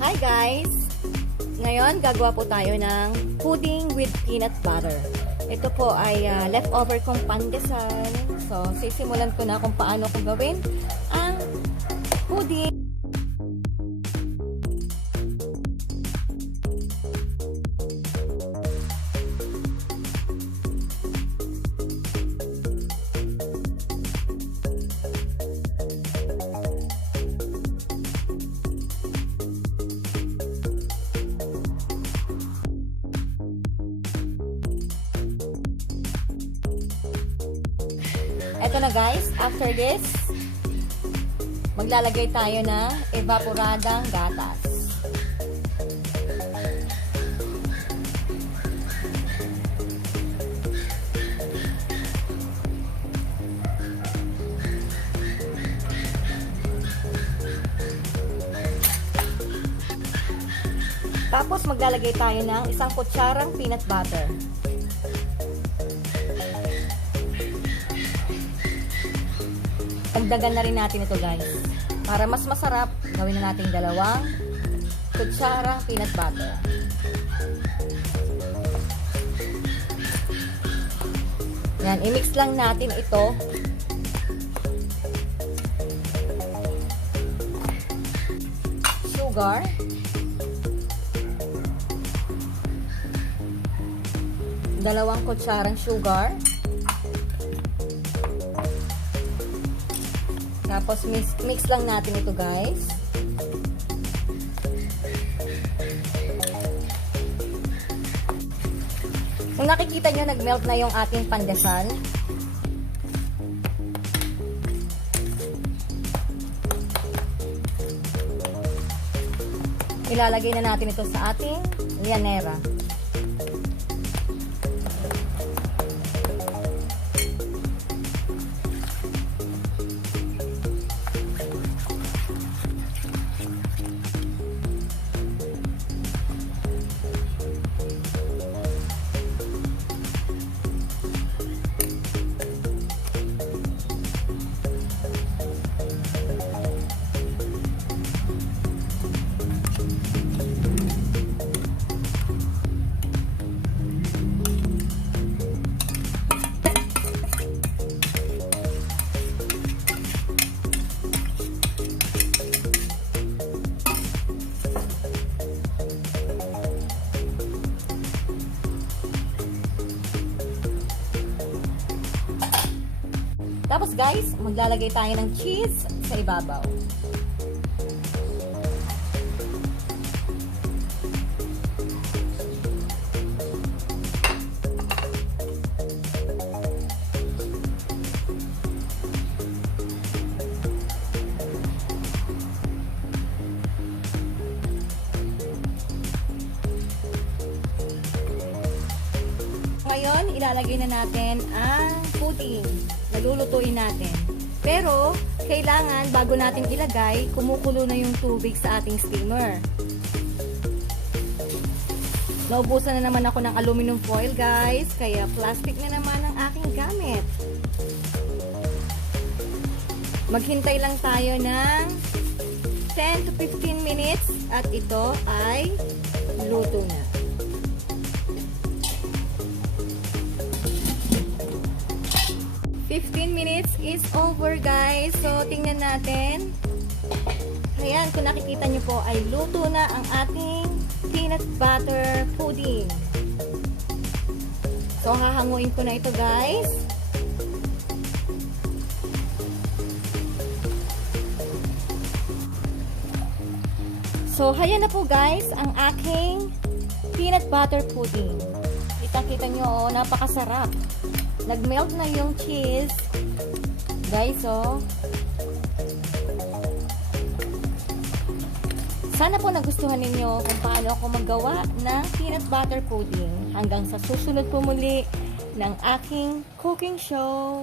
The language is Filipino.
Hi guys! Ngayon, gagawa po tayo ng pudding with peanut butter. Ito po ay leftover kong pandesal. So, sisimulan ko na kung paano ko gawin ang pudding. Ito na guys, after this, maglalagay tayo ng evaporadang gatas. Tapos maglalagay tayo ng isang kutsarang peanut butter. Dagdagan na rin natin ito guys. Para mas masarap, gawin na natin 2 kutsarang peanut butter. Yan, i-mix lang natin ito. Sugar. Dalawang kutsarang sugar. Tapos mix lang natin ito guys. Kung nakikita nyo, nag-melt na yung ating pandesal. Ilalagay na natin ito sa ating lianera. Tapos guys, maglalagay tayo ng cheese sa ibabaw. Ngayon, ilalagay na natin ang pudding. Nalulutuin natin. Pero, kailangan bago natin ilagay, kumukulo na yung tubig sa ating steamer. Naubusan na naman ako ng aluminum foil guys, kaya plastic na naman ang aking gamit. Maghintay lang tayo ng 10 to 15 minutes at ito ay luto na. Minutes is over guys. So, tingnan natin. Ayan, kung nakikita nyo po ay luto na ang ating peanut butter pudding. So, hahanguin ko na ito guys. So, ayan na po guys ang aking peanut butter pudding. Kita-kita nyo, napakasarap. Nag-melt na yung cheese. Guys, oh. Sana po nagustuhan ninyo kung paano ako magawa ng peanut butter pudding. Hanggang sa susunod po muli ng aking cooking show.